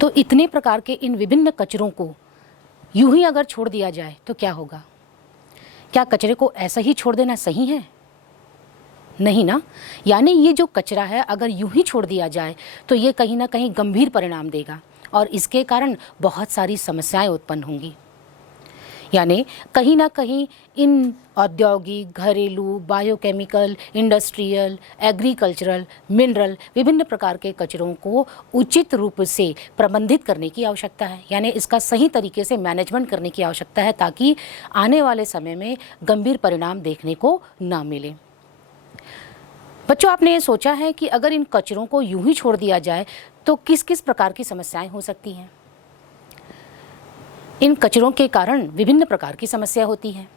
तो इतने प्रकार के इन विभिन्न कचरों को यूं ही अगर छोड़ दिया जाए तो क्या होगा? क्या कचरे को ऐसा ही छोड़ देना सही है? नहीं ना। यानी ये जो कचरा है अगर यूं ही छोड़ दिया जाए तो ये कहीं ना कहीं गंभीर परिणाम देगा और इसके कारण बहुत सारी समस्याएं उत्पन्न होंगी। यानी कहीं ना कहीं इन औद्योगिक, घरेलू, बायोकेमिकल, इंडस्ट्रियल, एग्रीकल्चरल, मिनरल विभिन्न प्रकार के कचरों को उचित रूप से प्रबंधित करने की आवश्यकता है। यानी इसका सही तरीके से मैनेजमेंट करने की आवश्यकता है ताकि आने वाले समय में गंभीर परिणाम देखने को ना मिले। बच्चों, आपने ये सोचा है कि अगर इन कचरों को यूं ही छोड़ दिया जाए तो किस किस प्रकार की समस्याएं हो सकती हैं? इन कचरों के कारण विभिन्न प्रकार की समस्या होती हैं।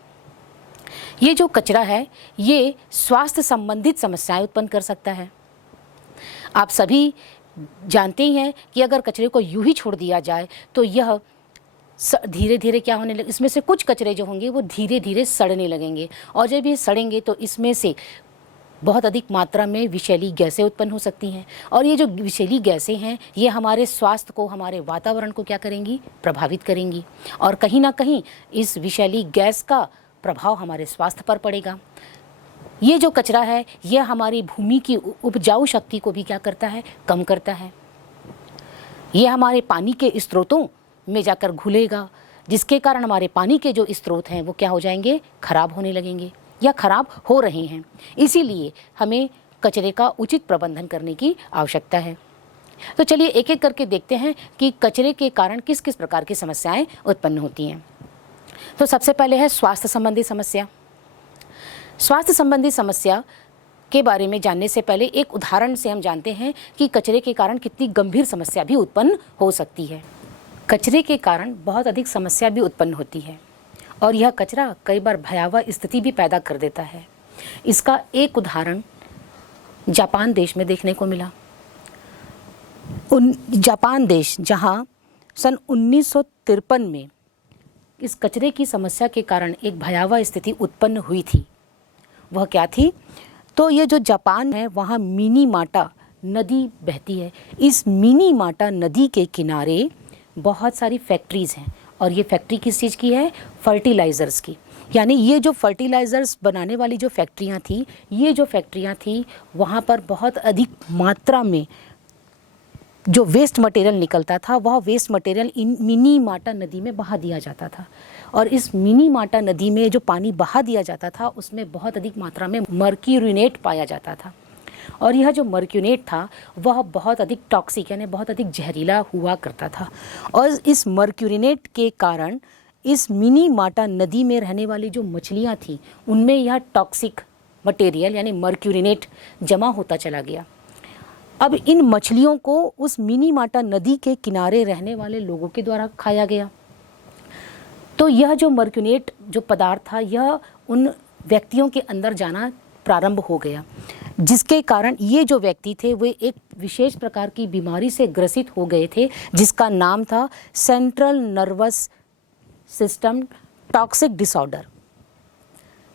ये जो कचरा है ये स्वास्थ्य संबंधित समस्याएं उत्पन्न कर सकता है। आप सभी जानते ही हैं कि अगर कचरे को यूं ही छोड़ दिया जाए तो यह धीरे धीरे क्या होने लगे, इसमें से कुछ कचरे जो होंगे वो धीरे धीरे सड़ने लगेंगे और जब ये सड़ेंगे तो इसमें से बहुत अधिक मात्रा में विषैली गैसें उत्पन्न हो सकती हैं और ये जो विषैली गैसें हैं ये हमारे स्वास्थ्य को, हमारे वातावरण को क्या करेंगी? प्रभावित करेंगी और कहीं ना कहीं इस विषैली गैस का प्रभाव हमारे स्वास्थ्य पर पड़ेगा। ये जो कचरा है यह हमारी भूमि की उपजाऊ शक्ति को भी क्या करता है? कम करता है। ये हमारे पानी के स्रोतों में जाकर घुलेगा जिसके कारण हमारे पानी के जो स्रोत हैं वो क्या हो जाएंगे? खराब होने लगेंगे या खराब हो रहे हैं। इसीलिए हमें कचरे का उचित प्रबंधन करने की आवश्यकता है। तो चलिए एक एक करके देखते हैं कि कचरे के कारण किस किस प्रकार की समस्याएं उत्पन्न होती हैं। तो सबसे पहले है स्वास्थ्य संबंधी समस्या। स्वास्थ्य संबंधी समस्या के बारे में जानने से पहले एक उदाहरण से हम जानते हैं कि कचरे के कारण कितनी गंभीर समस्या भी उत्पन्न हो सकती है। कचरे के कारण बहुत अधिक समस्या भी उत्पन्न होती है और यह कचरा कई बार भयावह स्थिति भी पैदा कर देता है। इसका एक उदाहरण जापान देश में देखने को मिला। जापान देश जहां सन 1953 में इस कचरे की समस्या के कारण एक भयावह स्थिति उत्पन्न हुई थी, वह क्या थी? तो ये जो जापान है वहाँ मिनीमाटा नदी बहती है। इस मिनीमाटा नदी के किनारे बहुत सारी फैक्ट्रीज़ हैं और ये फैक्ट्री किस चीज़ की है? फर्टिलाइज़र्स की। यानी ये जो फर्टिलाइज़र्स बनाने वाली जो फैक्ट्रियाँ थी, ये जो फैक्ट्रियाँ थी वहाँ पर बहुत अधिक मात्रा में जो वेस्ट मटेरियल निकलता था वह वेस्ट मटेरियल इन मिनीमाटा नदी में बहा दिया जाता था और इस मिनीमाटा नदी में जो पानी बहा दिया जाता था उसमें बहुत अधिक मात्रा में मर्क्यूरिनेट पाया जाता था और यह जो मर्क्यूरेट था वह बहुत अधिक टॉक्सिक यानी बहुत अधिक जहरीला हुआ करता था और इस मर्क्यूरेट के कारण इस मिनीमाटा नदी में रहने वाली जो मछलियां थी उनमें यह टॉक्सिक मटेरियल यानी मर्क्यूरेट जमा होता चला गया। अब इन मछलियों को उस मिनीमाटा नदी के किनारे रहने वाले लोगों के द्वारा खाया गया। तो यह जो मर्क्यूरेट जो पदार्थ था यह उन व्यक्तियों के अंदर जाना प्रारंभ हो गया जिसके कारण ये जो व्यक्ति थे वे एक विशेष प्रकार की बीमारी से ग्रसित हो गए थे जिसका नाम था central nervous system toxic disorder.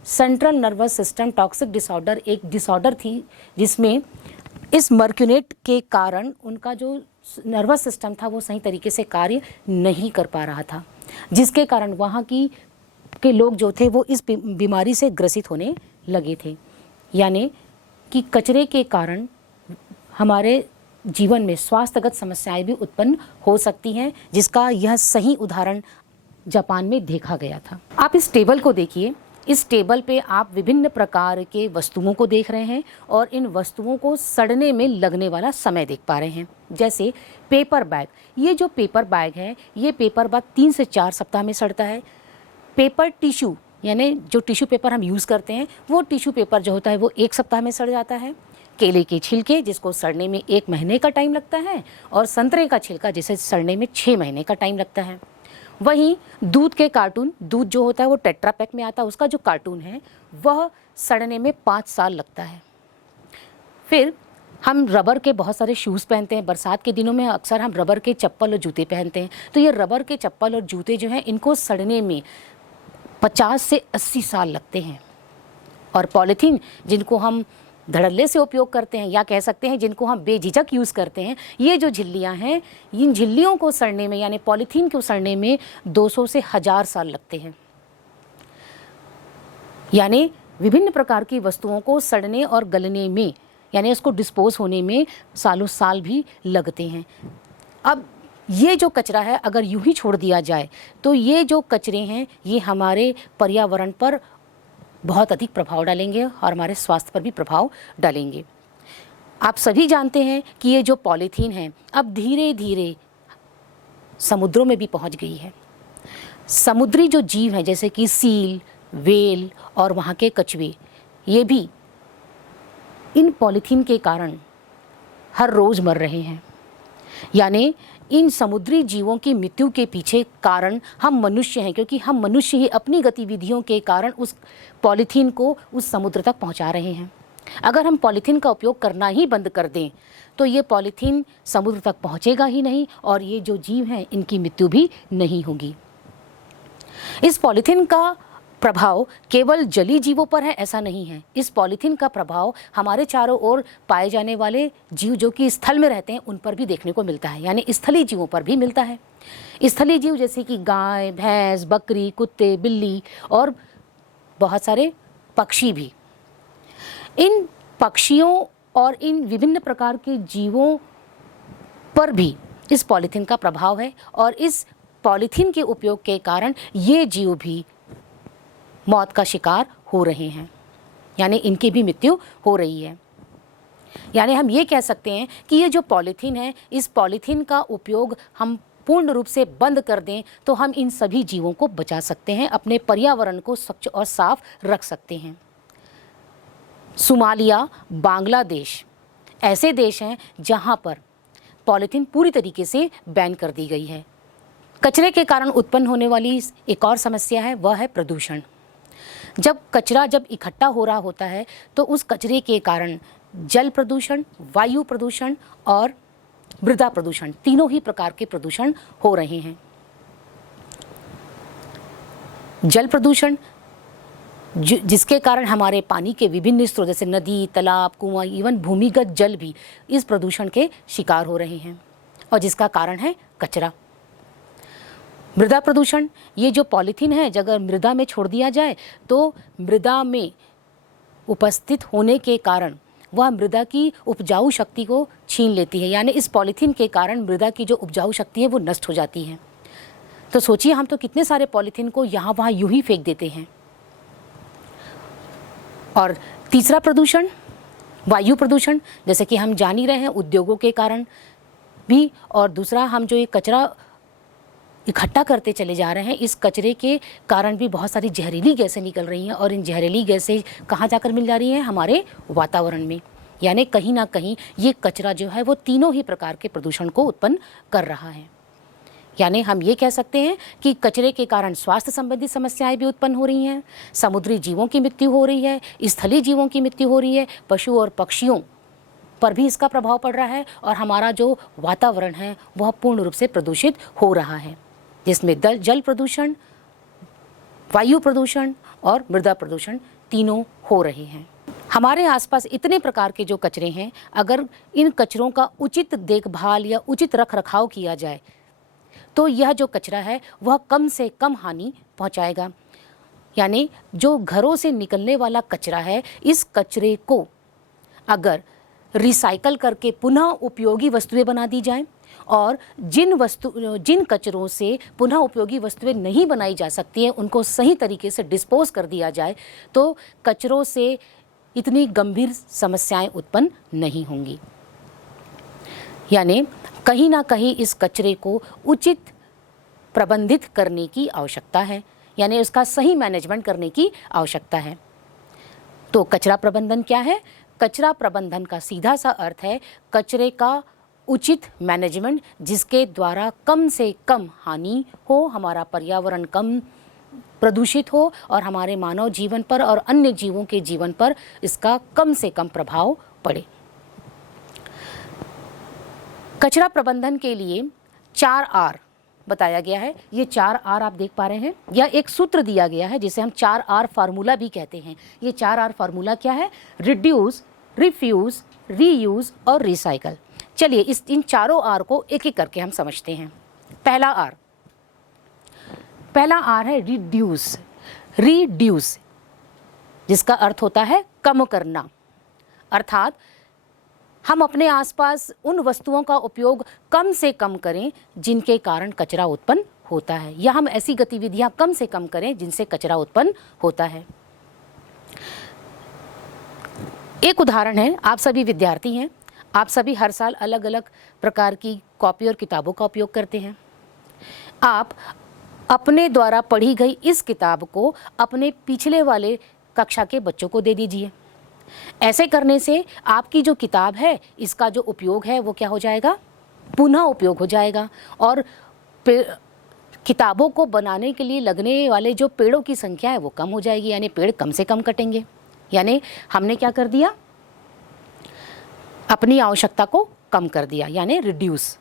Central nervous system toxic disorder एक डिसऑर्डर थी जिसमें इस मर्क्यूरेट के कारण उनका जो नर्वस सिस्टम था वो सही तरीके से कार्य नहीं कर पा रहा था जिसके कारण वहाँ के लोग जो थे वो इस बीमारी से ग्रसित होने लगे थे। यानी कि कचरे के कारण हमारे जीवन में स्वास्थ्यगत समस्याएं भी उत्पन्न हो सकती हैं जिसका यह सही उदाहरण जापान में देखा गया था। आप इस टेबल को देखिए। इस टेबल पे आप विभिन्न प्रकार के वस्तुओं को देख रहे हैं और इन वस्तुओं को सड़ने में लगने वाला समय देख पा रहे हैं। जैसे पेपर बैग, ये जो पेपर बैग है ये पेपर बैग 3 से 4 सप्ताह में सड़ता है। पेपर टिश्यू यानी जो टिश्यू पेपर हम यूज़ करते हैं वो टिश्यू पेपर जो होता है वो 1 सप्ताह में सड़ जाता है। केले के छिलके जिसको सड़ने में 1 महीने का टाइम लगता है और संतरे का छिलका जिसे सड़ने में 6 महीने का टाइम लगता है। वहीं दूध के कार्टून, दूध जो होता है वो टेट्रा पैक में आता है, उसका जो कार्टून है वह सड़ने में 5 साल लगता है। फिर हम रबर के बहुत सारे शूज़ पहनते हैं। बरसात के दिनों में अक्सर हम रबर के चप्पल और जूते पहनते हैं। तो ये रबर के चप्पल और जूते जो हैं इनको सड़ने में 50 से 80 साल लगते हैं। और पॉलीथीन जिनको हम धड़ल्ले से उपयोग करते हैं, या कह सकते हैं जिनको हम बेझिझक यूज़ करते हैं, ये जो झिल्लियाँ हैं, इन झिल्लियों को सड़ने में यानी पॉलीथीन को सड़ने में 200 से 1000 साल लगते हैं। यानी विभिन्न प्रकार की वस्तुओं को सड़ने और गलने में यानी उसको डिस्पोज होने में सालों साल भी लगते हैं। अब ये जो कचरा है अगर यूं ही छोड़ दिया जाए तो ये जो कचरे हैं ये हमारे पर्यावरण पर बहुत अधिक प्रभाव डालेंगे और हमारे स्वास्थ्य पर भी प्रभाव डालेंगे। आप सभी जानते हैं कि ये जो पॉलीथीन है अब धीरे धीरे समुद्रों में भी पहुंच गई है। समुद्री जो जीव हैं जैसे कि सील, व्हेल और वहाँ के कछुए, ये भी इन पॉलीथीन के कारण हर रोज़ मर रहे हैं। यानी इन समुद्री जीवों की मृत्यु के पीछे कारण हम मनुष्य हैं, क्योंकि हम मनुष्य ही अपनी गतिविधियों के कारण उस पॉलीथीन को उस समुद्र तक पहुंचा रहे हैं। अगर हम पॉलीथीन का उपयोग करना ही बंद कर दें तो ये पॉलीथीन समुद्र तक पहुंचेगा ही नहीं और ये जो जीव हैं इनकी मृत्यु भी नहीं होगी। इस पॉलीथीन का प्रभाव केवल जलीय जीवों पर है ऐसा नहीं है। इस पॉलीथीन का प्रभाव हमारे चारों ओर पाए जाने वाले जीव जो कि स्थल में रहते हैं उन पर भी देखने को मिलता है, यानी स्थलीय जीवों पर भी मिलता है। स्थलीय जीव जैसे कि गाय, भैंस, बकरी, कुत्ते, बिल्ली और बहुत सारे पक्षी भी। इन पक्षियों और इन विभिन्न प्रकार के जीवों पर भी इस पॉलीथीन का प्रभाव है और इस पॉलीथीन के उपयोग के कारण ये जीव भी मौत का शिकार हो रहे हैं, यानी इनकी भी मृत्यु हो रही है। यानी हम ये कह सकते हैं कि ये जो पॉलीथीन है, इस पॉलीथीन का उपयोग हम पूर्ण रूप से बंद कर दें तो हम इन सभी जीवों को बचा सकते हैं, अपने पर्यावरण को स्वच्छ और साफ रख सकते हैं। सोमालिया, बांग्लादेश ऐसे देश हैं जहाँ पर पॉलीथीन पूरी तरीके से बैन कर दी गई है। कचरे के कारण उत्पन्न होने वाली एक और समस्या है, वह है प्रदूषण। जब कचरा इकट्ठा हो रहा होता है तो उस कचरे के कारण जल प्रदूषण, वायु प्रदूषण और मृदा प्रदूषण, तीनों ही प्रकार के प्रदूषण हो रहे हैं। जल प्रदूषण जिसके कारण हमारे पानी के विभिन्न स्रोत जैसे नदी, तालाब, कुआं, इवन भूमिगत जल भी इस प्रदूषण के शिकार हो रहे हैं और जिसका कारण है कचरा। मृदा प्रदूषण, ये जो पॉलीथीन है अगर मृदा में छोड़ दिया जाए तो मृदा में उपस्थित होने के कारण वह मृदा की उपजाऊ शक्ति को छीन लेती है, यानी इस पॉलीथीन के कारण मृदा की जो उपजाऊ शक्ति है वो नष्ट हो जाती है। तो सोचिए हम तो कितने सारे पॉलीथीन को यहाँ वहाँ यूं ही फेंक देते हैं। और तीसरा प्रदूषण वायु प्रदूषण, जैसे कि हम जान ही रहे हैं उद्योगों के कारण भी, और दूसरा हम जो ये कचरा इकट्ठा करते चले जा रहे हैं इस कचरे के कारण भी बहुत सारी जहरीली गैसें निकल रही हैं और इन जहरीली गैसें कहाँ जाकर मिल जा रही हैं, हमारे वातावरण में। यानी कहीं ना कहीं ये कचरा जो है वो तीनों ही प्रकार के प्रदूषण को उत्पन्न कर रहा है। यानी हम ये कह सकते हैं कि कचरे के कारण स्वास्थ्य संबंधी समस्याएं भी उत्पन्न हो रही हैं, समुद्री जीवों की मृत्यु हो रही है, स्थलीय जीवों की मृत्यु हो रही है, पशु और पक्षियों पर भी इसका प्रभाव पड़ रहा है और हमारा जो वातावरण है वह पूर्ण रूप से प्रदूषित हो रहा है, जिसमें जल प्रदूषण, वायु प्रदूषण और मृदा प्रदूषण तीनों हो रहे हैं। हमारे आसपास इतने प्रकार के जो कचरे हैं, अगर इन कचरों का उचित देखभाल या उचित रख रखाव किया जाए तो यह जो कचरा है वह कम से कम हानि पहुंचाएगा। यानी जो घरों से निकलने वाला कचरा है, इस कचरे को अगर रिसाइकल करके पुनः उपयोगी वस्तुएं बना दी जाएं और जिन कचरों से पुनः उपयोगी वस्तुएं नहीं बनाई जा सकती हैं उनको सही तरीके से डिस्पोज कर दिया जाए तो कचरों से इतनी गंभीर समस्याएं उत्पन्न नहीं होंगी। यानी कहीं ना कहीं इस कचरे को उचित प्रबंधित करने की आवश्यकता है, यानी उसका सही मैनेजमेंट करने की आवश्यकता है। तो कचरा प्रबंधन क्या है? कचरा प्रबंधन का सीधा सा अर्थ है कचरे का उचित मैनेजमेंट, जिसके द्वारा कम से कम हानि हो, हमारा पर्यावरण कम प्रदूषित हो और हमारे मानव जीवन पर और अन्य जीवों के जीवन पर इसका कम से कम प्रभाव पड़े। कचरा प्रबंधन के लिए 4 R बताया गया है। ये 4 R आप देख पा रहे हैं, या एक सूत्र दिया गया है जिसे हम 4 R फार्मूला भी कहते हैं। ये 4 R फार्मूला क्या है? रिड्यूस, रिफ्यूज़, रीयूज़ और रिसाइकल। चलिए इन चारों आर को एक एक करके हम समझते हैं। पहला आर है रिड्यूस। रिड्यूस जिसका अर्थ होता है कम करना, अर्थात हम अपने आसपास उन वस्तुओं का उपयोग कम से कम करें जिनके कारण कचरा उत्पन्न होता है, या हम ऐसी गतिविधियां कम से कम करें जिनसे कचरा उत्पन्न होता है। एक उदाहरण है, आप सभी विद्यार्थी हैं, आप सभी हर साल अलग अलग प्रकार की कॉपी और किताबों का उपयोग करते हैं। आप अपने द्वारा पढ़ी गई इस किताब को अपने पिछले वाले कक्षा के बच्चों को दे दीजिए। ऐसे करने से आपकी जो किताब है इसका जो उपयोग है वो क्या हो जाएगा, पुनः उपयोग हो जाएगा, और किताबों को बनाने के लिए लगने वाले जो पेड़ों की संख्या है वो कम हो जाएगी, यानी पेड़ कम से कम कटेंगे। यानी हमने क्या कर दिया, अपनी आवश्यकता को कम कर दिया, यानी रिड्यूस।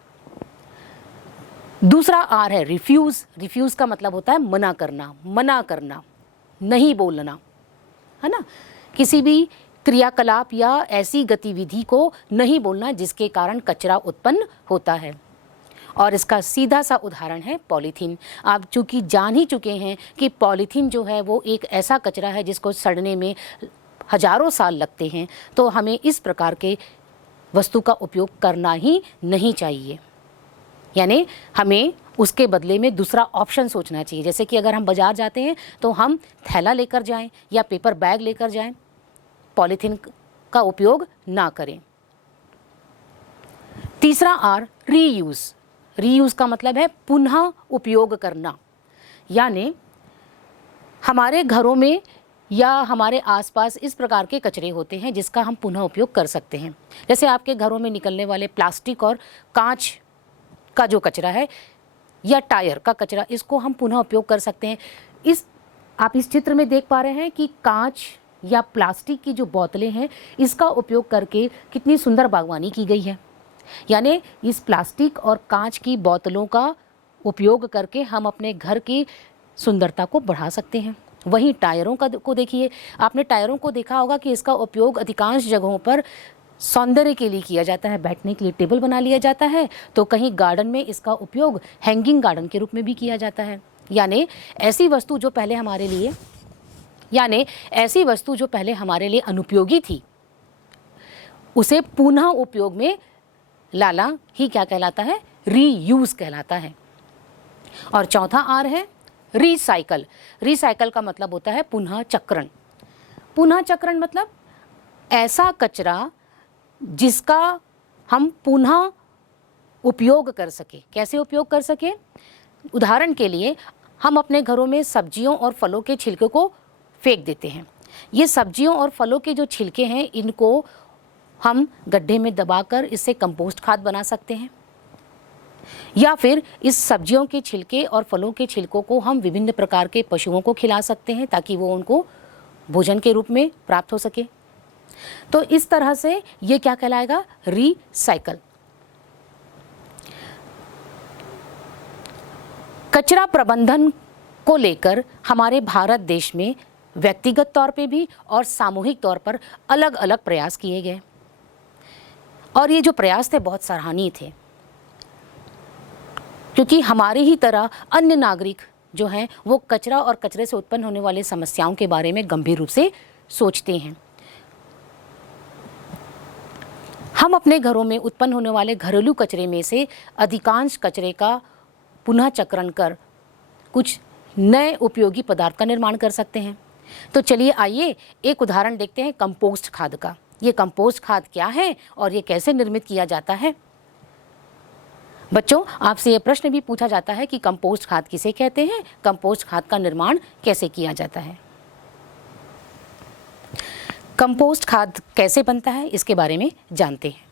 दूसरा आर है रिफ्यूज़। रिफ्यूज़ का मतलब होता है मना करना, नहीं बोलना, है ना। किसी भी क्रियाकलाप या ऐसी गतिविधि को नहीं बोलना जिसके कारण कचरा उत्पन्न होता है। और इसका सीधा सा उदाहरण है पॉलीथीन। आप चूँकि जान ही चुके हैं कि पॉलीथीन जो है वो एक ऐसा कचरा है जिसको सड़ने में हजारों साल लगते हैं, तो हमें इस प्रकार के वस्तु का उपयोग करना ही नहीं चाहिए। यानी हमें उसके बदले में दूसरा ऑप्शन सोचना चाहिए। जैसे कि अगर हम बाज़ार जाते हैं तो हम थैला लेकर जाएं या पेपर बैग लेकर जाएं, पॉलीथीन का उपयोग ना करें। तीसरा आर रीयूज़। रीयूज़ का मतलब है पुनः उपयोग करना, यानी हमारे घरों में या हमारे आसपास इस प्रकार के कचरे होते हैं जिसका हम पुनः उपयोग कर सकते हैं। जैसे आपके घरों में निकलने वाले प्लास्टिक और कांच का जो कचरा है या टायर का कचरा, इसको हम पुनः उपयोग कर सकते हैं। आप इस चित्र में देख पा रहे हैं कि कांच या प्लास्टिक की जो बोतलें हैं इसका उपयोग करके कितनी सुंदर बागवानी की गई है। यानी इस प्लास्टिक और कांच की बोतलों का उपयोग करके हम अपने घर की सुंदरता को बढ़ा सकते हैं। वहीं टायरों को देखिए, आपने टायरों को देखा होगा कि इसका उपयोग अधिकांश जगहों पर सौंदर्य के लिए किया जाता है, बैठने के लिए टेबल बना लिया जाता है, तो कहीं गार्डन में इसका उपयोग हैंगिंग गार्डन के रूप में भी किया जाता है। यानी ऐसी वस्तु जो पहले हमारे लिए अनुपयोगी थी, उसे पुनः उपयोग में लाना ही क्या कहलाता है, रीयूज़ कहलाता है। और चौथा आर है रिसाइकल। रिसाइकल का मतलब होता है पुनः चक्रण। पुनः चक्रण मतलब ऐसा कचरा जिसका हम पुनः उपयोग कर सके। कैसे उपयोग कर सके? उदाहरण के लिए हम अपने घरों में सब्जियों और फलों के छिलके को फेंक देते हैं। ये सब्जियों और फलों के जो छिलके हैं इनको हम गड्ढे में दबाकर इससे कंपोस्ट खाद बना सकते हैं, या फिर इस सब्जियों के छिलके और फलों के छिलकों को हम विभिन्न प्रकार के पशुओं को खिला सकते हैं ताकि वो उनको भोजन के रूप में प्राप्त हो सके। तो इस तरह से ये क्या कहलाएगा, रिसाइकल। कचरा प्रबंधन को लेकर हमारे भारत देश में व्यक्तिगत तौर पे भी और सामूहिक तौर पर अलग अलग प्रयास किए गए, और ये जो प्रयास थे बहुत सराहनीय थे, क्योंकि हमारे ही तरह अन्य नागरिक जो हैं वो कचरा और कचरे से उत्पन्न होने वाली समस्याओं के बारे में गंभीर रूप से सोचते हैं। हम अपने घरों में उत्पन्न होने वाले घरेलू कचरे में से अधिकांश कचरे का पुनः चक्रण कर कुछ नए उपयोगी पदार्थ का निर्माण कर सकते हैं। तो चलिए आइए एक उदाहरण देखते हैं कंपोस्ट खाद का। ये कंपोस्ट खाद क्या है और ये कैसे निर्मित किया जाता है। बच्चों, आपसे ये प्रश्न भी पूछा जाता है कि कंपोस्ट खाद किसे कहते हैं, कंपोस्ट खाद का निर्माण कैसे किया जाता है। कंपोस्ट खाद कैसे बनता है इसके बारे में जानते हैं।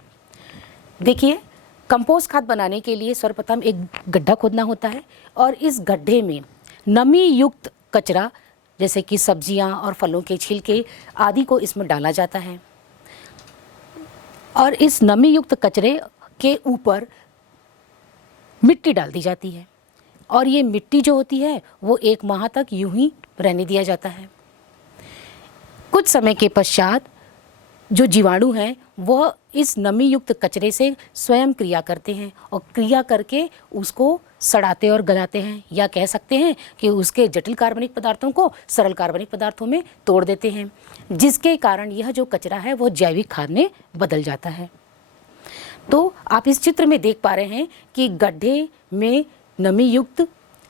देखिए, कंपोस्ट खाद बनाने के लिए सर्वप्रथम एक गड्ढा खोदना होता है और इस गड्ढे में नमी युक्त कचरा जैसे कि सब्जियां और फलों के छिलके आदि को इसमें डाला जाता है, और इस नमी युक्त कचरे के ऊपर मिट्टी डाल दी जाती है, और ये मिट्टी जो होती है वो 1 माह तक यूं ही रहने दिया जाता है। कुछ समय के पश्चात जो जीवाणु हैं वह इस नमी युक्त कचरे से स्वयं क्रिया करते हैं और क्रिया करके उसको सड़ाते और गलाते हैं, या कह सकते हैं कि उसके जटिल कार्बनिक पदार्थों को सरल कार्बनिक पदार्थों में तोड़ देते हैं, जिसके कारण यह जो कचरा है वो जैविक खाद में बदल जाता है। तो आप इस चित्र में देख पा रहे हैं कि गड्ढे में नमी युक्त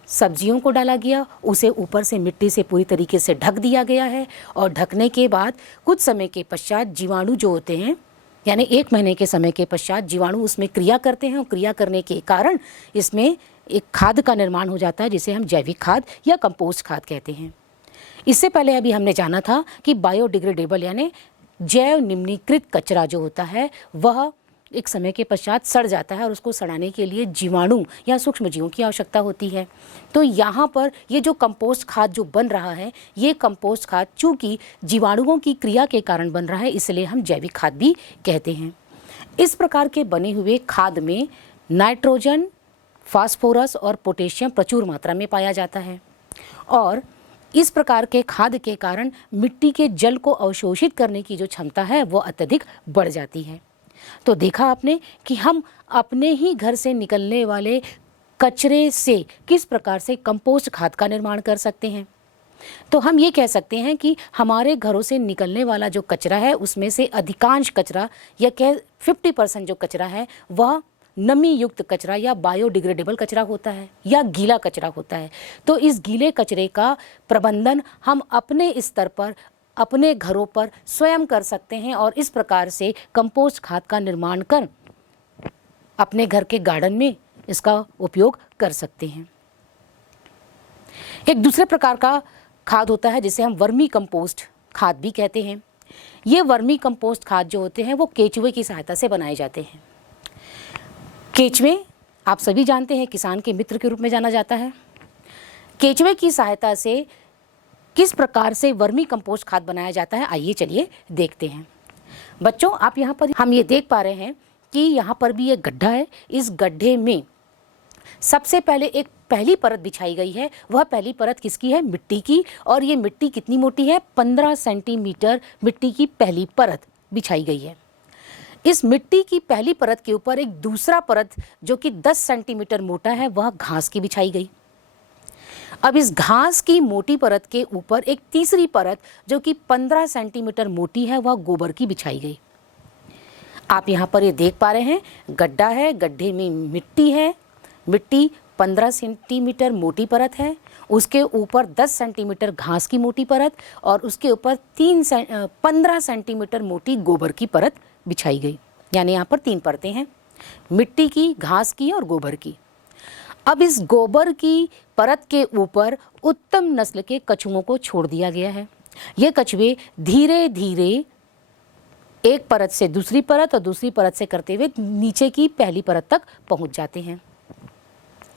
सब्जियों को डाला गया, उसे ऊपर से मिट्टी से पूरी तरीके से ढक दिया गया है और ढकने के बाद कुछ समय के पश्चात जीवाणु जो होते हैं, यानी 1 महीने के समय के पश्चात जीवाणु उसमें क्रिया करते हैं और क्रिया करने के कारण इसमें एक खाद का निर्माण हो जाता है, जिसे हम जैविक खाद या कंपोस्ट खाद कहते हैं। इससे पहले अभी हमने जाना था कि बायोडिग्रेडेबल यानी जैव निम्नीकृत कचरा जो होता है वह एक समय के पश्चात सड़ जाता है और उसको सड़ाने के लिए जीवाणु या सूक्ष्मजीवों की आवश्यकता होती है। तो यहाँ पर ये जो कंपोस्ट खाद जो बन रहा है, ये कंपोस्ट खाद चूँकि जीवाणुओं की क्रिया के कारण बन रहा है, इसलिए हम जैविक खाद भी कहते हैं। इस प्रकार के बने हुए खाद में नाइट्रोजन, फास्फोरस और पोटेशियम प्रचुर मात्रा में पाया जाता है और इस प्रकार के खाद के कारण मिट्टी के जल को अवशोषित करने की जो क्षमता है वो अत्यधिक बढ़ जाती है। तो देखा आपने कि हम अपने ही घर से निकलने वाले कचरे से किस प्रकार से कंपोस्ट खाद का निर्माण कर सकते हैं। तो हम ये कह सकते हैं कि हमारे घरों से निकलने वाला जो कचरा है उसमें से अधिकांश कचरा या 50% जो कचरा है वह नमी युक्त कचरा या बायोडिग्रेडेबल कचरा होता है या गीला कचरा होता है। तो इस गीले कचरे का प्रबंधन हम अपने स्तर पर अपने घरों पर स्वयं कर सकते हैं और इस प्रकार से कंपोस्ट खाद का निर्माण कर अपने घर के गार्डन में इसका उपयोग कर सकते हैं। एक दूसरे प्रकार का खाद होता है जिसे हम वर्मी कंपोस्ट खाद भी कहते हैं। ये वर्मी कंपोस्ट खाद जो होते हैं वो केचुए की सहायता से बनाए जाते हैं। केचुए आप सभी जानते हैं किसान के मित्र के रूप में जाना जाता है। केचुए की सहायता से किस प्रकार से वर्मी कंपोस्ट खाद बनाया जाता है, आइए चलिए देखते हैं। बच्चों आप यहाँ पर हम ये देख पा रहे हैं कि यहाँ पर भी एक गड्ढा है। इस गड्ढे में सबसे पहले एक पहली परत बिछाई गई है। वह पहली परत किसकी है? मिट्टी की। और ये मिट्टी कितनी मोटी है? 15 सेंटीमीटर मिट्टी की पहली परत बिछाई गई है। इस मिट्टी की पहली परत के ऊपर एक दूसरा परत जो कि 10 सेंटीमीटर मोटा है वह घास की बिछाई गई। अब इस घास की मोटी परत के ऊपर एक तीसरी परत जो कि 15 सेंटीमीटर मोटी है वह गोबर की बिछाई गई। आप यहाँ पर ये देख पा रहे हैं गड्ढा है, गड्ढे में मिट्टी है, मिट्टी 15 सेंटीमीटर मोटी परत है, उसके ऊपर 10 सेंटीमीटर घास की मोटी परत और उसके ऊपर 15 सेंटीमीटर मोटी गोबर की परत बिछाई गई। यानी यहाँ पर 3 परतें हैं, मिट्टी की, घास की और गोबर की। अब इस गोबर की परत के ऊपर उत्तम नस्ल के कछुओं को छोड़ दिया गया है। ये कछुए धीरे धीरे एक परत से दूसरी परत और दूसरी परत से करते हुए नीचे की पहली परत तक पहुंच जाते हैं,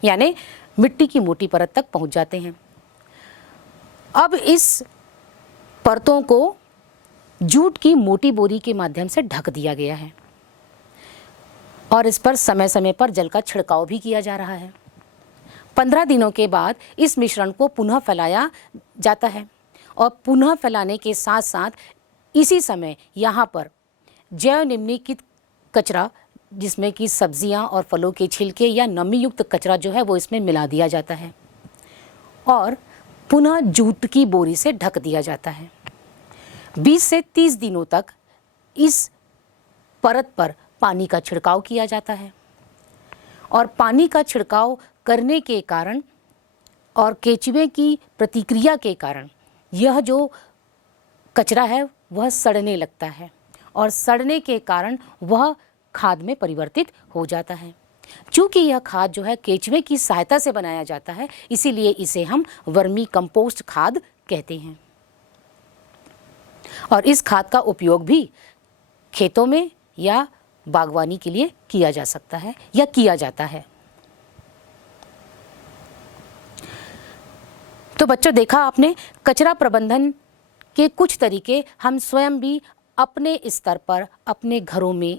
यानी मिट्टी की मोटी परत तक पहुंच जाते हैं। अब इस परतों को जूट की मोटी बोरी के माध्यम से ढक दिया गया है और इस पर समय समय पर जल का छिड़काव भी किया जा रहा है। 15 दिनों के बाद इस मिश्रण को पुनः फैलाया जाता है और पुनः फैलाने के साथ साथ इसी समय यहाँ पर जैव निम्नीकृत कचरा जिसमें कि सब्जियाँ और फलों के छिलके या नमी युक्त कचरा जो है वो इसमें मिला दिया जाता है और पुनः जूट की बोरी से ढक दिया जाता है। 20 से 30 दिनों तक इस परत पर पानी का छिड़काव किया जाता है और पानी का छिड़काव करने के कारण और केचुए की प्रतिक्रिया के कारण यह जो कचरा है वह सड़ने लगता है और सड़ने के कारण वह खाद में परिवर्तित हो जाता है। चूँकि यह खाद जो है केचुए की सहायता से बनाया जाता है, इसीलिए इसे हम वर्मी कंपोस्ट खाद कहते हैं और इस खाद का उपयोग भी खेतों में या बागवानी के लिए किया जा सकता है या किया जाता है। तो बच्चों देखा आपने कचरा प्रबंधन के कुछ तरीके हम स्वयं भी अपने स्तर पर अपने घरों में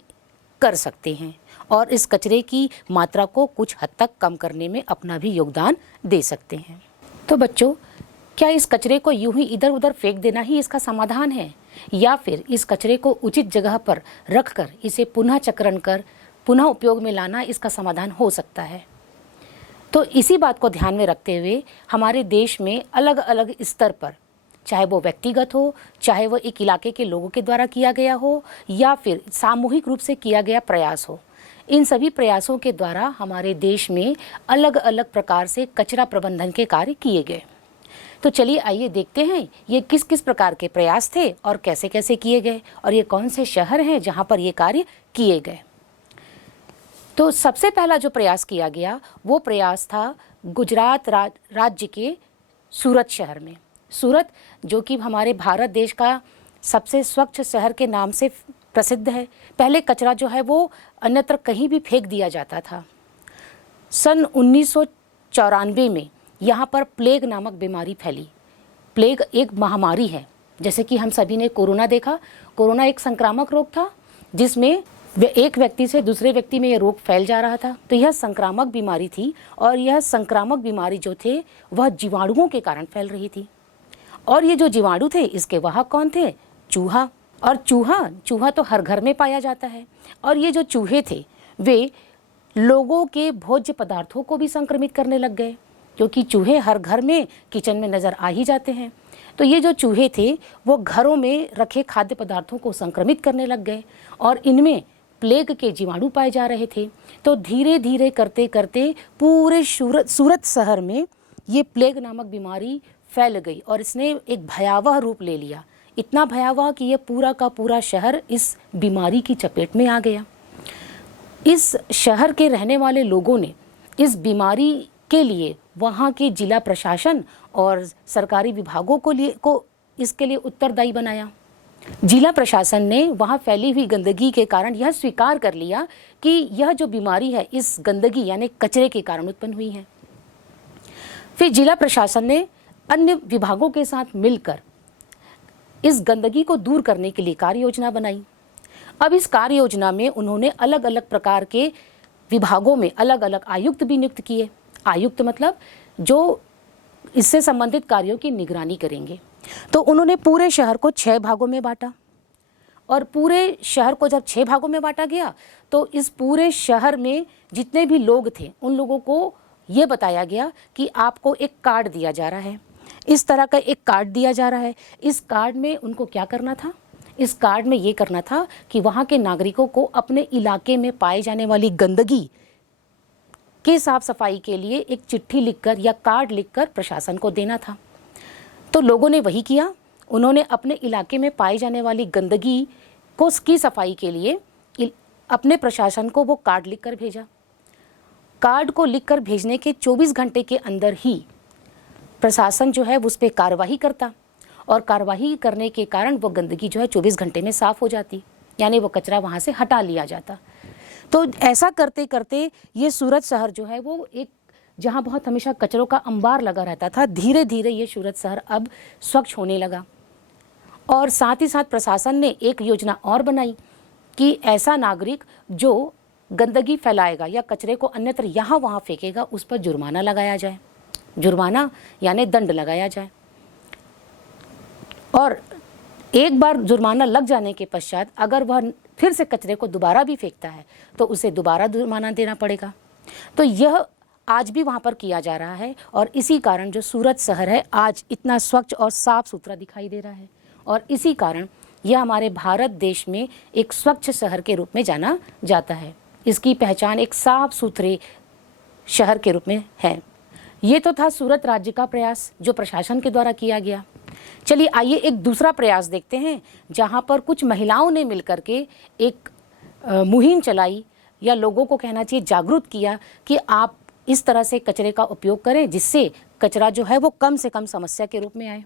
कर सकते हैं और इस कचरे की मात्रा को कुछ हद तक कम करने में अपना भी योगदान दे सकते हैं। तो बच्चों क्या इस कचरे को यूं ही इधर उधर फेंक देना ही इसका समाधान है? या फिर इस कचरे को उचित जगह पर रखकर इसे पुनः चक्रण कर पुनः उपयोग में लाना इसका समाधान हो सकता है। तो इसी बात को ध्यान में रखते हुए हमारे देश में अलग अलग स्तर पर, चाहे वो व्यक्तिगत हो, चाहे वो एक इलाके के लोगों के द्वारा किया गया हो या फिर सामूहिक रूप से किया गया प्रयास हो, इन सभी प्रयासों के द्वारा हमारे देश में अलग अलग प्रकार से कचरा प्रबंधन के कार्य किए गए। तो चलिए आइए देखते हैं ये किस किस प्रकार के प्रयास थे और कैसे कैसे किए गए और ये कौन से शहर हैं जहाँ पर ये कार्य किए गए। तो सबसे पहला जो प्रयास किया गया वो प्रयास था गुजरात राज्य के सूरत शहर में। सूरत जो कि हमारे भारत देश का सबसे स्वच्छ शहर के नाम से प्रसिद्ध है। पहले कचरा जो है वो अन्यत्र कहीं भी फेंक दिया जाता था। सन 1994 में यहाँ पर प्लेग नामक बीमारी फैली। प्लेग एक महामारी है, जैसे कि हम सभी ने कोरोना देखा। कोरोना एक संक्रामक रोग था जिसमें एक व्यक्ति से दूसरे व्यक्ति में यह रोग फैल जा रहा था। तो यह संक्रामक बीमारी थी और यह संक्रामक बीमारी जो थे वह जीवाणुओं के कारण फैल रही थी। और ये जो जीवाणु थे इसके वाहक कौन थे? चूहा। और चूहा तो हर घर में पाया जाता है। और ये जो चूहे थे वे लोगों के भोज्य पदार्थों को भी संक्रमित करने लग गए, क्योंकि चूहे हर घर में किचन में नज़र आ ही जाते हैं। तो ये जो चूहे थे वो घरों में रखे खाद्य पदार्थों को संक्रमित करने लग गए और इनमें प्लेग के जीवाणु पाए जा रहे थे। तो धीरे धीरे करते करते पूरे सूरत शहर में ये प्लेग नामक बीमारी फैल गई और इसने एक भयावह रूप ले लिया। इतना भयावह कि यह पूरा का पूरा शहर इस बीमारी की चपेट में आ गया। इस शहर के रहने वाले लोगों ने इस बीमारी के लिए वहाँ के जिला प्रशासन और सरकारी विभागों को इसके लिए उत्तरदायी बनाया। जिला प्रशासन ने वहाँ फैली हुई गंदगी के कारण यह स्वीकार कर लिया कि यह जो बीमारी है इस गंदगी यानी कचरे के कारण उत्पन्न हुई है। फिर जिला प्रशासन ने अन्य विभागों के साथ मिलकर इस गंदगी को दूर करने के लिए कार्य योजना बनाई। अब इस कार्य योजना में उन्होंने अलग अलग प्रकार के विभागों में अलग अलग आयुक्त भी नियुक्त किए। आयुक्त मतलब जो इससे संबंधित कार्यों की निगरानी करेंगे। तो उन्होंने पूरे शहर को 6 भागों में बांटा और पूरे शहर को जब 6 भागों में बांटा गया तो इस पूरे शहर में जितने भी लोग थे उन लोगों को ये बताया गया कि आपको एक कार्ड दिया जा रहा है। इस तरह का एक कार्ड दिया जा रहा है। इस कार्ड में उनको क्या करना था? इस कार्ड में ये करना था कि वहाँ के नागरिकों को अपने इलाके में पाए जाने वाली गंदगी के साफ सफाई के लिए एक चिट्ठी लिखकर या कार्ड लिखकर प्रशासन को देना था। तो लोगों ने वही किया। उन्होंने अपने इलाके में पाई जाने वाली गंदगी की सफाई के लिए अपने प्रशासन को वो कार्ड लिखकर भेजा। कार्ड को लिखकर भेजने के 24 घंटे के अंदर ही प्रशासन जो है उस पर कार्रवाई करता और कार्रवाई करने के कारण वो गंदगी जो है 24 घंटे में साफ़ हो जाती, यानी वो कचरा वहाँ से हटा लिया जाता। तो ऐसा करते करते ये सूरत शहर जो है वो एक जहाँ बहुत हमेशा कचरों का अंबार लगा रहता था, धीरे धीरे ये सूरत शहर अब स्वच्छ होने लगा। और साथ ही साथ प्रशासन ने एक योजना और बनाई कि ऐसा नागरिक जो गंदगी फैलाएगा या कचरे को अन्यत्र यहाँ वहाँ फेंकेगा उस पर जुर्माना लगाया जाए। जुर्माना यानी दंड लगाया जाए और एक बार जुर्माना लग जाने के पश्चात अगर वह फिर से कचरे को दोबारा भी फेंकता है तो उसे दोबारा जुर्माना देना पड़ेगा। तो यह आज भी वहाँ पर किया जा रहा है और इसी कारण जो सूरत शहर है आज इतना स्वच्छ और साफ सुथरा दिखाई दे रहा है और इसी कारण यह हमारे भारत देश में एक स्वच्छ शहर के रूप में जाना जाता है। इसकी पहचान एक साफ सुथरे शहर के रूप में है। ये तो था सूरत राज्य का प्रयास जो प्रशासन के द्वारा किया गया। चलिए आइए एक दूसरा प्रयास देखते हैं जहाँ पर कुछ महिलाओं ने मिलकर के एक मुहिम चलाई या लोगों को कहना चाहिए जागरूक किया कि आप इस तरह से कचरे का उपयोग करें जिससे कचरा जो है वो कम से कम समस्या के रूप में आए।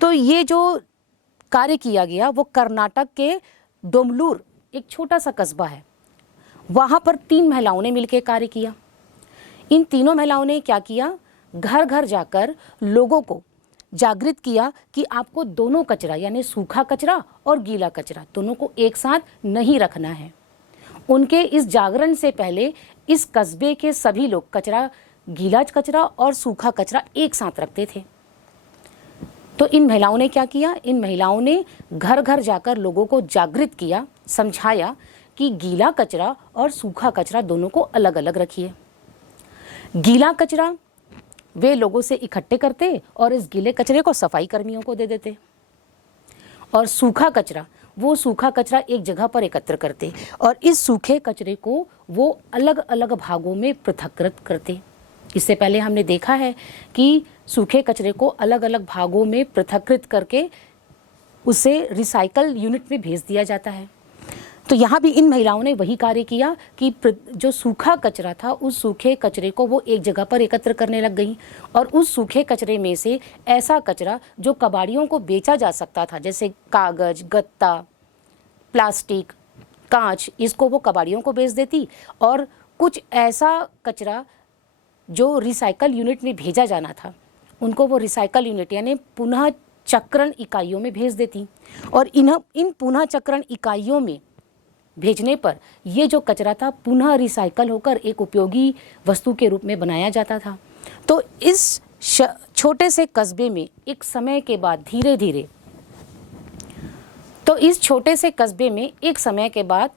तो ये जो कार्य किया गया वो कर्नाटक के डोमलूर एक छोटा सा कस्बा है, वहाँ पर 3 महिलाओं ने मिलकर कार्य किया। इन तीनों महिलाओं ने क्या किया? घर घर जाकर लोगों को जागृत किया कि आपको दोनों कचरा यानी सूखा कचरा और गीला कचरा दोनों को एक साथ नहीं रखना है। उनके इस जागरण से पहले इस कस्बे के सभी लोग गीला कचरा और सूखा कचरा एक साथ रखते थे। तो इन महिलाओं ने क्या किया, इन महिलाओं ने घर घर जाकर लोगों को जागृत किया, समझाया कि गीला कचरा और सूखा कचरा दोनों को अलग अलग रखिए। गीला कचरा वे लोगों से इकट्ठे करते और इस गीले कचरे को सफाई कर्मियों को दे देते, और सूखा कचरा, वो सूखा कचरा एक जगह पर एकत्र करते और इस सूखे कचरे को वो अलग अलग भागों में पृथक्कृत करते। इससे पहले हमने देखा है कि सूखे कचरे को अलग अलग भागों में पृथक्कृत करके उसे रिसाइकल यूनिट में भेज दिया जाता है। तो यहाँ भी इन महिलाओं ने वही कार्य किया कि जो सूखा कचरा था उस सूखे कचरे को वो एक जगह पर एकत्र करने लग गई, और उस सूखे कचरे में से ऐसा कचरा जो कबाड़ियों को बेचा जा सकता था, जैसे कागज, गत्ता, प्लास्टिक, कांच, इसको वो कबाड़ियों को बेच देती, और कुछ ऐसा कचरा जो रिसाइकल यूनिट में भेजा जाना था उनको वो रिसाइकल यूनिट यानी पुनः चक्रण इकाइयों में भेज देती, और इन पुनः चक्रण इकाइयों में भेजने पर ये जो कचरा था पुनः रिसाइकल होकर एक उपयोगी वस्तु के रूप में बनाया जाता था। तो इस छोटे से कस्बे में एक समय के बाद धीरे धीरे, तो इस छोटे से कस्बे में एक समय के बाद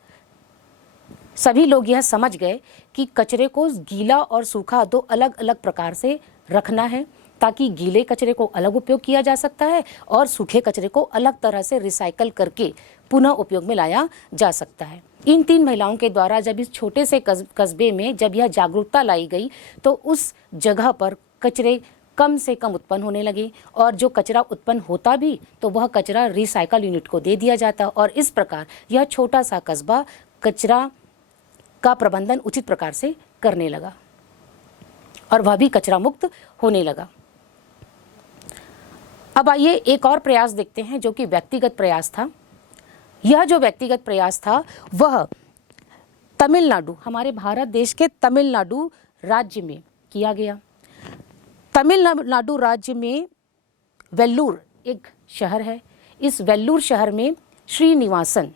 सभी लोग यह समझ गए कि कचरे को गीला और सूखा दो अलग अलग प्रकार से रखना है, ताकि गीले कचरे को अलग उपयोग किया जा सकता है और सूखे कचरे को अलग तरह से रिसाइकल करके पुनः उपयोग में लाया जा सकता है। इन तीन महिलाओं के द्वारा जब इस छोटे से कस्बे में जब यह जागरूकता लाई गई तो उस जगह पर कचरे कम से कम उत्पन्न होने लगे, और जो कचरा उत्पन्न होता भी तो वह कचरा रिसाइकल यूनिट को दे दिया जाता, और इस प्रकार यह छोटा सा कस्बा कचरा का प्रबंधन उचित प्रकार से करने लगा और वह भी कचरा मुक्त होने लगा। अब आइए एक और प्रयास देखते हैं जो कि व्यक्तिगत प्रयास था। यह जो व्यक्तिगत प्रयास था वह तमिलनाडु, हमारे भारत देश के तमिलनाडु राज्य में किया गया। तमिलनाडु राज्य में वेल्लूर एक शहर है। इस वेल्लूर शहर में श्रीनिवासन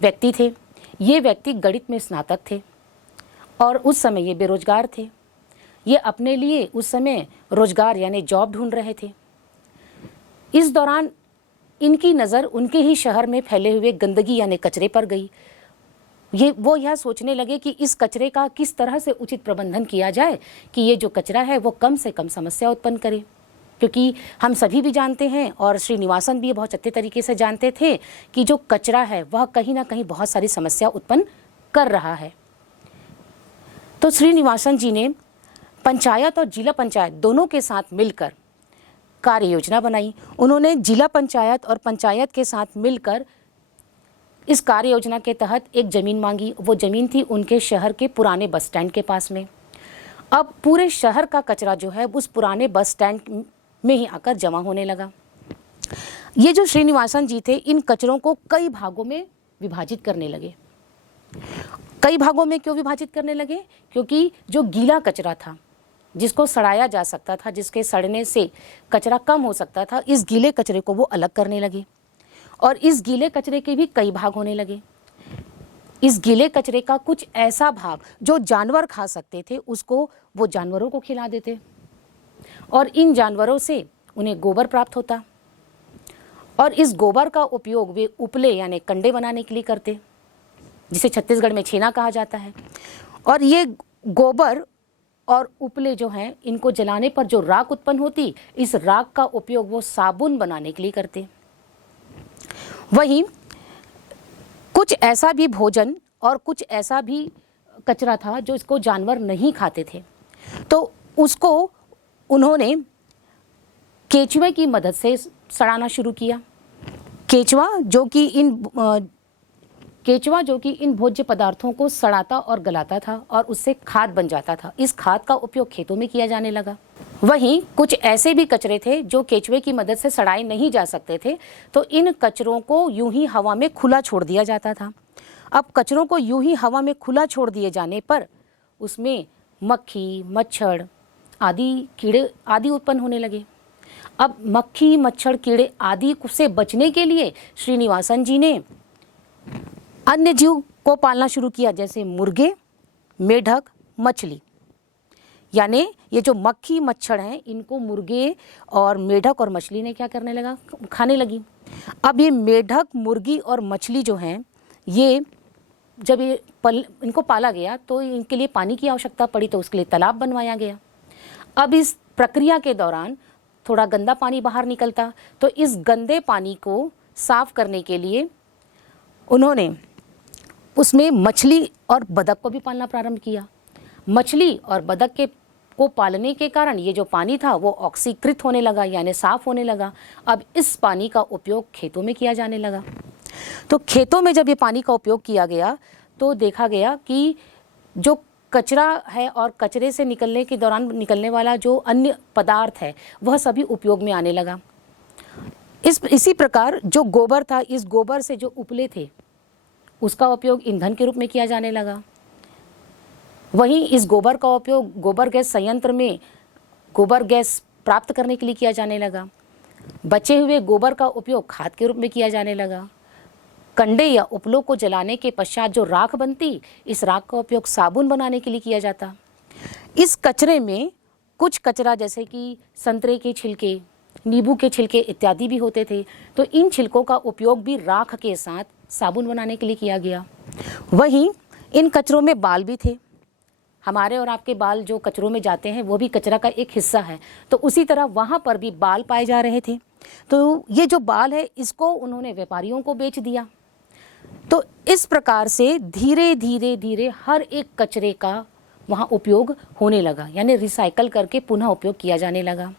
व्यक्ति थे। ये व्यक्ति गणित में स्नातक थे और उस समय ये बेरोजगार थे। ये अपने लिए उस समय रोजगार यानी जॉब ढूंढ रहे थे। इस दौरान इनकी नज़र उनके ही शहर में फैले हुए गंदगी यानी कचरे पर गई। वो यह सोचने लगे कि इस कचरे का किस तरह से उचित प्रबंधन किया जाए कि ये जो कचरा है वो कम से कम समस्या उत्पन्न करे, क्योंकि हम सभी भी जानते हैं और श्रीनिवासन भी बहुत अच्छे तरीके से जानते थे कि जो कचरा है वह कहीं ना कहीं बहुत सारी समस्या उत्पन्न कर रहा है। तो श्रीनिवासन जी ने पंचायत और जिला पंचायत दोनों के साथ मिलकर कार्य योजना बनाई। उन्होंने जिला पंचायत और पंचायत के साथ मिलकर इस कार्य योजना के तहत एक ज़मीन मांगी। वो ज़मीन थी उनके शहर के पुराने बस स्टैंड के पास में। अब पूरे शहर का कचरा जो है उस पुराने बस स्टैंड में ही आकर जमा होने लगा। ये जो श्रीनिवासन जी थे इन कचरों को कई भागों में विभाजित करने लगे। कई भागों में क्यों विभाजित करने लगे? क्योंकि जो गीला कचरा था जिसको सड़ाया जा सकता था, जिसके सड़ने से कचरा कम हो सकता था, इस गीले कचरे को वो अलग करने लगे और इस गीले कचरे के भी कई भाग होने लगे। इस गीले कचरे का कुछ ऐसा भाग जो जानवर खा सकते थे उसको वो जानवरों को खिला देते और इन जानवरों से उन्हें गोबर प्राप्त होता और इस गोबर का उपयोग वे उपले यानी कंडे बनाने के लिए करते, जिसे छत्तीसगढ़ में छेना कहा जाता है। और ये गोबर और उपले जो हैं इनको जलाने पर जो राख उत्पन्न होती, इस राख का उपयोग वो साबुन बनाने के लिए करते। वहीं कुछ ऐसा भी भोजन और कुछ ऐसा भी कचरा था जो इसको जानवर नहीं खाते थे, तो उसको उन्होंने केचुए की मदद से सड़ाना शुरू किया। केचुआ जो कि इन भोज्य पदार्थों को सड़ाता और गलाता था और उससे खाद बन जाता था। इस खाद का उपयोग खेतों में किया जाने लगा। वहीं कुछ ऐसे भी कचरे थे जो केचुए की मदद से सड़ाए नहीं जा सकते थे, तो इन कचरों को यूं ही हवा में खुला छोड़ दिया जाता था। अब कचरों को यूं ही हवा में खुला छोड़ दिए जाने पर उसमें मक्खी, मच्छर आदि कीड़े आदि उत्पन्न होने लगे। अब मक्खी, मच्छर, कीड़े आदि से बचने के लिए श्रीनिवासन जी ने अन्य जीव को पालना शुरू किया, जैसे मुर्गे, मेढक, मछली। यानी ये जो मक्खी मच्छर हैं इनको मुर्गे और मेढक और मछली ने क्या करने लगा, खाने लगी। अब ये मेढक, मुर्गी और मछली जो हैं, ये जब इनको पाला गया तो इनके लिए पानी की आवश्यकता पड़ी, तो उसके लिए तालाब बनवाया गया। अब इस प्रक्रिया के दौरान थोड़ा गंदा पानी बाहर निकलता, तो इस गंदे पानी को साफ करने के लिए उन्होंने उसमें मछली और बतख को भी पालना प्रारंभ किया। मछली और बतख को पालने के कारण ये जो पानी था वो ऑक्सीकृत होने लगा, यानी साफ होने लगा। अब इस पानी का उपयोग खेतों में किया जाने लगा। तो खेतों में जब ये पानी का उपयोग किया गया तो देखा गया कि जो कचरा है और कचरे से निकलने के दौरान निकलने वाला जो अन्य पदार्थ है वह सभी उपयोग में आने लगा। इसी प्रकार जो गोबर था, इस गोबर से जो उपले थे उसका उपयोग ईंधन के रूप में किया जाने लगा। वहीं इस गोबर का उपयोग गोबर गैस संयंत्र में गोबर गैस प्राप्त करने के लिए किया जाने लगा। बचे हुए गोबर का उपयोग खाद के रूप में किया जाने लगा। कंडे या उपलों को जलाने के पश्चात जो राख बनती, इस राख का उपयोग साबुन बनाने के लिए किया जाता। इस कचरे में कुछ कचरा जैसे कि संतरे के छिलके, नींबू के छिलके इत्यादि भी होते थे, तो इन छिलकों का उपयोग भी राख के साथ साबुन बनाने के लिए किया गया। वहीं इन कचरों में बाल भी थे। हमारे और आपके बाल जो कचरों में जाते हैं वो भी कचरा का एक हिस्सा है, तो उसी तरह वहाँ पर भी बाल पाए जा रहे थे। तो ये जो बाल है इसको उन्होंने व्यापारियों को बेच दिया। तो इस प्रकार से धीरे धीरे धीरे हर एक कचरे का वहाँ उपयोग होने लगा, यानी रिसाइकल करके पुनः उपयोग किया जाने लगा।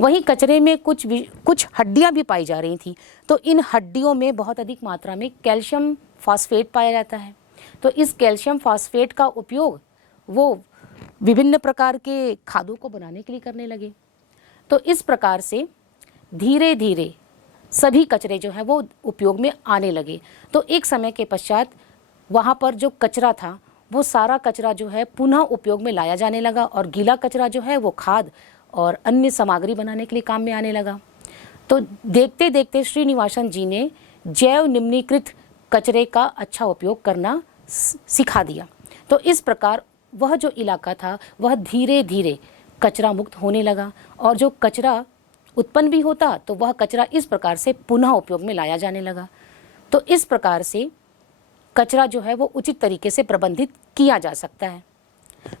वहीं कचरे में कुछ हड्डियाँ भी पाई जा रही थी, तो इन हड्डियों में बहुत अधिक मात्रा में कैल्शियम फॉस्फेट पाया जाता है। तो इस कैल्शियम फॉस्फेट का उपयोग वो विभिन्न प्रकार के खादों को बनाने के लिए करने लगे। तो इस प्रकार से धीरे धीरे सभी कचरे जो है वो उपयोग में आने लगे। तो एक समय के पश्चात वहाँ पर जो कचरा था वो सारा कचरा जो है पुनः उपयोग में लाया जाने लगा, और गीला कचरा जो है वो खाद और अन्य सामग्री बनाने के लिए काम में आने लगा। तो देखते देखते श्रीनिवासन जी ने जैव निम्नीकृत कचरे का अच्छा उपयोग करना सिखा दिया। तो इस प्रकार वह जो इलाका था वह धीरे धीरे कचरा मुक्त होने लगा, और जो कचरा उत्पन्न भी होता तो वह कचरा इस प्रकार से पुनः उपयोग में लाया जाने लगा। तो इस प्रकार से कचरा जो है वो उचित तरीके से प्रबंधित किया जा सकता है।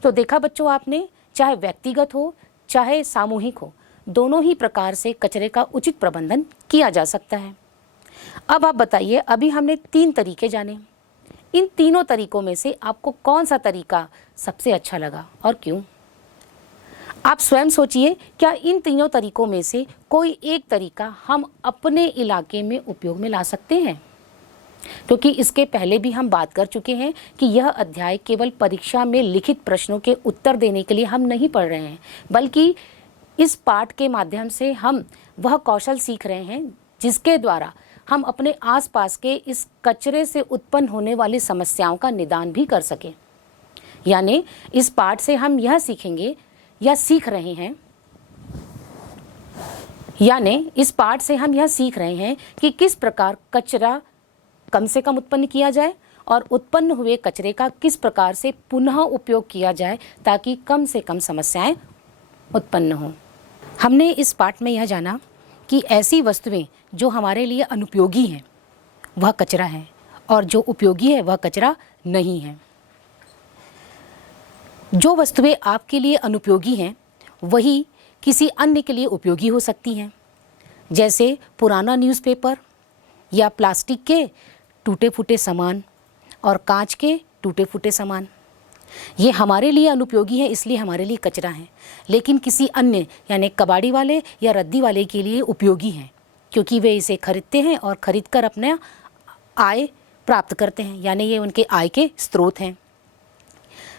तो देखा बच्चों आपने, चाहे व्यक्तिगत हो चाहे सामूहिक हो, दोनों ही प्रकार से कचरे का उचित प्रबंधन किया जा सकता है। अब आप बताइए, अभी हमने 3 तरीके जाने, इन तीनों तरीकों में से आपको कौन सा तरीका सबसे अच्छा लगा और क्यों? आप स्वयं सोचिए, क्या इन तीनों तरीकों में से कोई एक तरीका हम अपने इलाके में उपयोग में ला सकते हैं? क्योंकि इसके पहले भी हम बात कर चुके हैं कि यह अध्याय केवल परीक्षा में लिखित प्रश्नों के उत्तर देने के लिए हम नहीं पढ़ रहे हैं, बल्कि इस पाठ के माध्यम से हम वह कौशल सीख रहे हैं जिसके द्वारा हम अपने आसपास के इस कचरे से उत्पन्न होने वाली समस्याओं का निदान भी कर सकें। यानी इस पाठ से हम यह सीखेंगे या सीख रहे हैं, यानी इस पाठ से हम यह सीख रहे हैं कि किस प्रकार कचरा कम से कम उत्पन्न किया जाए और उत्पन्न हुए कचरे का किस प्रकार से पुनः उपयोग किया जाए ताकि कम से कम समस्याएं उत्पन्न हों। हमने इस पाठ में यह जाना कि ऐसी वस्तुएं जो हमारे लिए अनुपयोगी हैं वह कचरा है, और जो उपयोगी है वह कचरा नहीं है। जो वस्तुएं आपके लिए अनुपयोगी हैं वही किसी अन्य के लिए उपयोगी हो सकती हैं, जैसे पुराना न्यूज़पेपर या प्लास्टिक के टूटे फूटे सामान और कांच के टूटे फूटे सामान। ये हमारे लिए अनुपयोगी है, इसलिए हमारे लिए कचरा है, लेकिन किसी अन्य यानी कबाड़ी वाले या रद्दी वाले के लिए उपयोगी हैं, क्योंकि वे इसे खरीदते हैं और खरीदकर अपना आय प्राप्त करते हैं, यानी ये उनके आय के स्रोत हैं।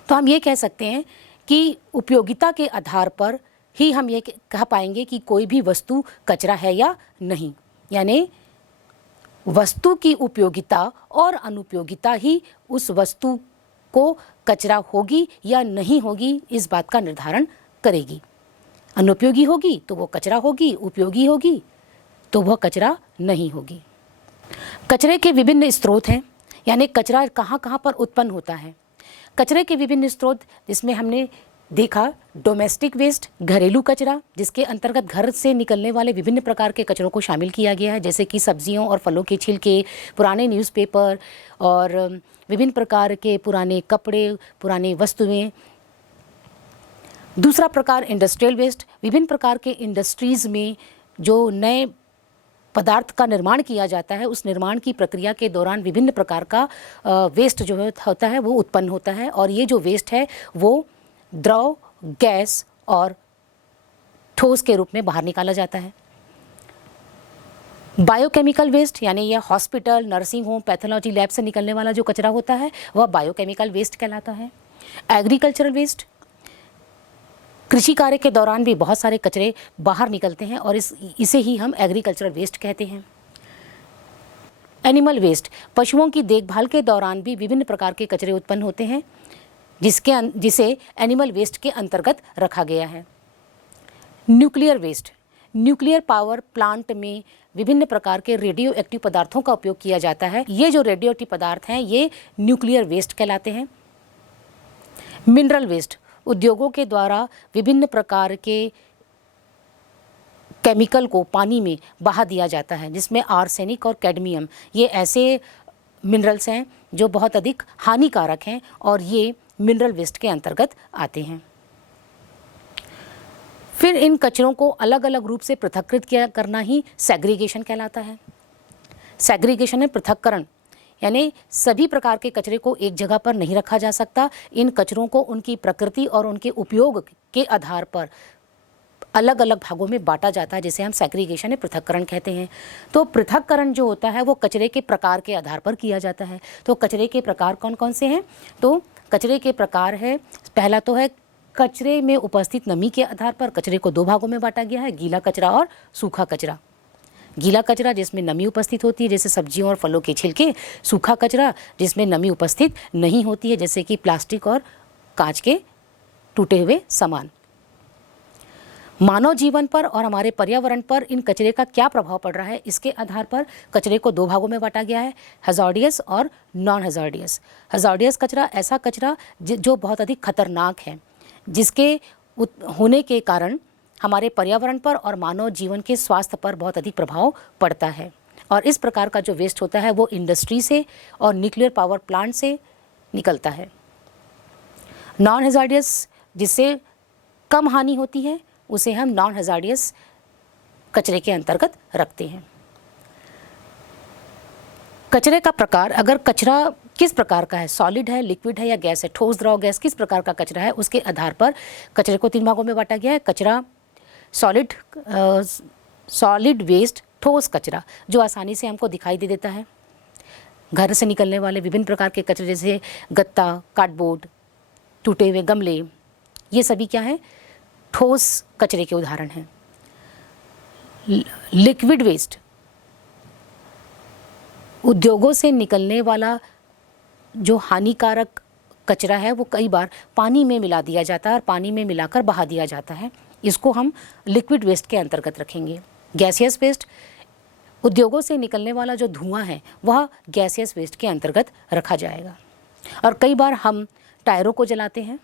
तो हम ये कह सकते हैं कि उपयोगिता के आधार पर ही हम ये कह पाएंगे कि कोई भी वस्तु कचरा है या नहीं। यानी वस्तु की उपयोगिता और अनुपयोगिता ही उस वस्तु को कचरा होगी या नहीं होगी इस बात का निर्धारण करेगी। अनुपयोगी होगी तो वो कचरा होगी, उपयोगी होगी तो वह कचरा नहीं होगी। कचरे के विभिन्न स्रोत हैं, यानी कचरा कहाँ कहाँ पर उत्पन्न होता है। कचरे के विभिन्न स्रोत जिसमें हमने देखा डोमेस्टिक वेस्ट, घरेलू कचरा, जिसके अंतर्गत घर से निकलने वाले विभिन्न प्रकार के कचरों को शामिल किया गया है, जैसे कि सब्जियों और फलों के छिलके, पुराने न्यूज़पेपर और विभिन्न प्रकार के पुराने कपड़े, पुरानी वस्तुएं। दूसरा प्रकार इंडस्ट्रियल वेस्ट, विभिन्न प्रकार के इंडस्ट्रीज़ में जो नए पदार्थ का निर्माण किया जाता है, उस निर्माण की प्रक्रिया के दौरान विभिन्न प्रकार का वेस्ट जो होता है वो उत्पन्न होता है, और ये जो वेस्ट है वो द्रव, गैस और ठोस के रूप में बाहर निकाला जाता है। बायोकेमिकल वेस्ट, यानी यह hospital, nursing home, pathology lab से निकलने वाला जो कचरा होता है वह बायोकेमिकल वेस्ट कहलाता है। एग्रीकल्चरल वेस्ट, कृषि कार्य के दौरान भी बहुत सारे कचरे बाहर निकलते हैं और इसे ही हम एग्रीकल्चरल वेस्ट कहते हैं। एनिमल वेस्ट, पशुओं की देखभाल के दौरान भी विभिन्न प्रकार के कचरे उत्पन्न होते हैं, जिसे एनिमल वेस्ट के अंतर्गत रखा गया है। Nuclear waste, nuclear power plant में विभिन्न प्रकार के रेडियो एक्टिव पदार्थों का उपयोग किया जाता है। ये जो रेडियो एक्टिव पदार्थ हैं ये न्यूक्लियर वेस्ट कहलाते हैं। मिनरल वेस्ट, उद्योगों के द्वारा विभिन्न प्रकार के केमिकल को पानी में बहा दिया जाता है, जिसमें आर्सेनिक और कैडमियम ये ऐसे मिनरल्स हैं जो बहुत अधिक हानिकारक हैं और ये मिनरल वेस्ट के अंतर्गत आते हैं। फिर इन कचरों को अलग अलग रूप से पृथक्कृत करना ही सेग्रीगेशन कहलाता है। सेग्रीगेशन है पृथक्करण, यानी सभी प्रकार के कचरे को एक जगह पर नहीं रखा जा सकता। इन कचरों को उनकी प्रकृति और उनके उपयोग के आधार पर अलग अलग भागों में बांटा जाता है, जिसे हम सेग्रीगेशन है पृथक्करण कहते हैं। तो पृथक्करण जो होता है वो कचरे के प्रकार के आधार पर किया जाता है। तो कचरे के प्रकार कौन कौन से हैं? तो कचरे के प्रकार है, पहला तो है कचरे में उपस्थित नमी के आधार पर कचरे को दो भागों में बांटा गया है, गीला कचरा और सूखा कचरा। गीला कचरा जिसमें नमी उपस्थित होती है, जैसे सब्जियों और फलों के छिलके। सूखा कचरा जिसमें नमी उपस्थित नहीं होती है, जैसे कि प्लास्टिक और कांच के टूटे हुए सामान। मानव जीवन पर और हमारे पर्यावरण पर इन कचरे का क्या प्रभाव पड़ रहा है, इसके आधार पर कचरे को दो भागों में बांटा गया है, हज़ार्डियस और नॉन हज़ार्डियस। हज़ार्डियस कचरा ऐसा कचरा जो बहुत अधिक खतरनाक है, जिसके होने के कारण हमारे पर्यावरण पर और मानव जीवन के स्वास्थ्य पर बहुत अधिक प्रभाव पड़ता है। और इस प्रकार का जो वेस्ट होता है वो इंडस्ट्री से और न्यूक्लियर पावर प्लांट से निकलता है। नॉन हज़ार्डियस जिससे कम हानि होती है उसे हम नॉन हज़ार्डियस कचरे के अंतर्गत रखते हैं। कचरे का प्रकार, अगर कचरा किस प्रकार का है, सॉलिड है, लिक्विड है या गैस है, ठोस, द्रव, गैस, किस प्रकार का कचरा है, उसके आधार पर कचरे को तीन भागों में बांटा गया है। कचरा सॉलिड वेस्ट, ठोस कचरा जो आसानी से हमको दिखाई दे देता है। घर से निकलने वाले विभिन्न प्रकार के कचरे जैसे गत्ता, कार्डबोर्ड, टूटे हुए गमले, ये सभी क्या है, ठोस कचरे के उदाहरण हैं। लिक्विड वेस्ट, उद्योगों से निकलने वाला जो हानिकारक कचरा है वो कई बार पानी में मिला दिया जाता है और पानी में मिलाकर बहा दिया जाता है, इसको हम लिक्विड वेस्ट के अंतर्गत रखेंगे। गैसियस वेस्ट, उद्योगों से निकलने वाला जो धुआं है वह गैसियस वेस्ट के अंतर्गत रखा जाएगा। और कई बार हम टायरों को जलाते हैं,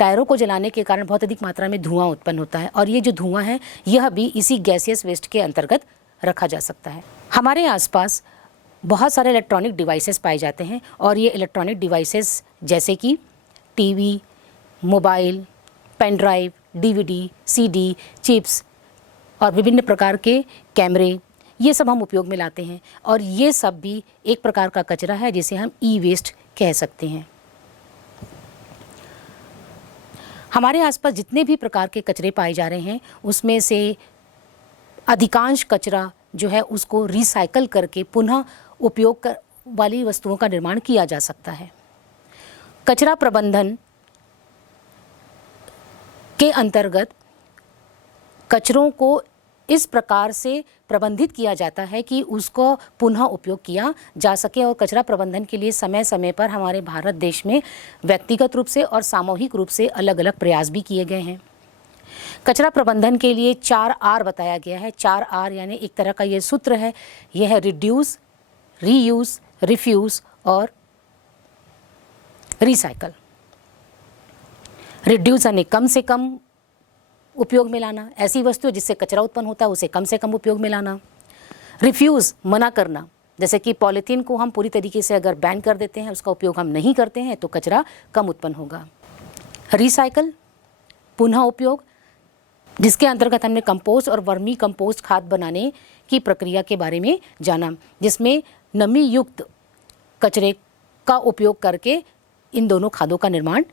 टायरों को जलाने के कारण बहुत अधिक मात्रा में धुआं उत्पन्न होता है और ये जो धुआं है यह भी इसी गैसियस वेस्ट के अंतर्गत रखा जा सकता है। हमारे आसपास बहुत सारे इलेक्ट्रॉनिक डिवाइसेस पाए जाते हैं और ये इलेक्ट्रॉनिक डिवाइसेस जैसे कि TV, mobile, pen drive, DVD, CD, chips और विभिन्न प्रकार के कैमरे, ये सब हम उपयोग में लाते हैं और ये सब भी एक प्रकार का कचरा है जिसे हम ई वेस्ट कह सकते हैं। हमारे आसपास जितने भी प्रकार के कचरे पाए जा रहे हैं उसमें से अधिकांश कचरा जो है उसको रिसाइकल करके पुनः उपयोग वाली वस्तुओं का निर्माण किया जा सकता है। कचरा प्रबंधन के अंतर्गत कचरों को इस प्रकार से प्रबंधित किया जाता है कि उसको पुनः उपयोग किया जा सके और कचरा प्रबंधन के लिए समय समय पर हमारे भारत देश में व्यक्तिगत रूप से और सामूहिक रूप से अलग अलग प्रयास भी किए गए हैं। कचरा प्रबंधन के लिए 4 R बताया गया है। 4 R यानी एक तरह का ये सूत्र है, यह है रिड्यूस, रीयूज़, रिफ्यूज़ और रिसाइकल। रिड्यूस यानी कम से कम उपयोग में लाना, ऐसी वस्तु जिससे कचरा उत्पन्न होता है उसे कम से कम उपयोग में लाना। रिफ्यूज़ मना करना, जैसे कि पॉलीथीन को हम पूरी तरीके से अगर बैन कर देते हैं, उसका उपयोग हम नहीं करते हैं तो कचरा कम उत्पन्न होगा। रिसाइकल पुनः उपयोग, जिसके अंतर्गत हमने कंपोस्ट और वर्मी कंपोस्ट खाद बनाने की प्रक्रिया के बारे में जाना, जिसमें नमी युक्त कचरे का उपयोग करके इन दोनों खादों का निर्माण